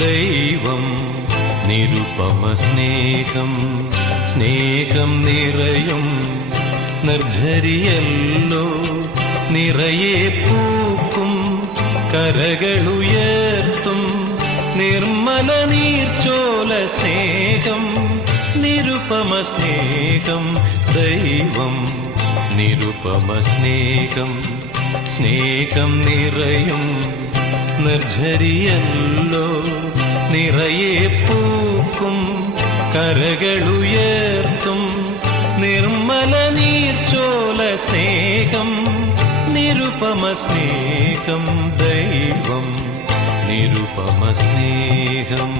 ദൈവം നിരുപമ സ്നേഹം, സ്നേഹം നിറയും നിർജ്ജരിയല്ലോ, നിറയെ പൂക്കും കരകളുയർത്തും നിർമ്മല നീർച്ചോല സ്നേഹം, നിരുപമ സ്നേഹം. ദൈവം നിരുപമ സ്നേഹം, സ്നേഹം നിറയും നിർജ്ജരിയല്ലോ, നിറയെ പൂക്കും കരകളുയർത്തും നിർമ്മല നീർച്ചോല സ്നേഹം, നിരുപമ സ്നേഹം. ദൈവം നിരുപമ സ്നേഹം.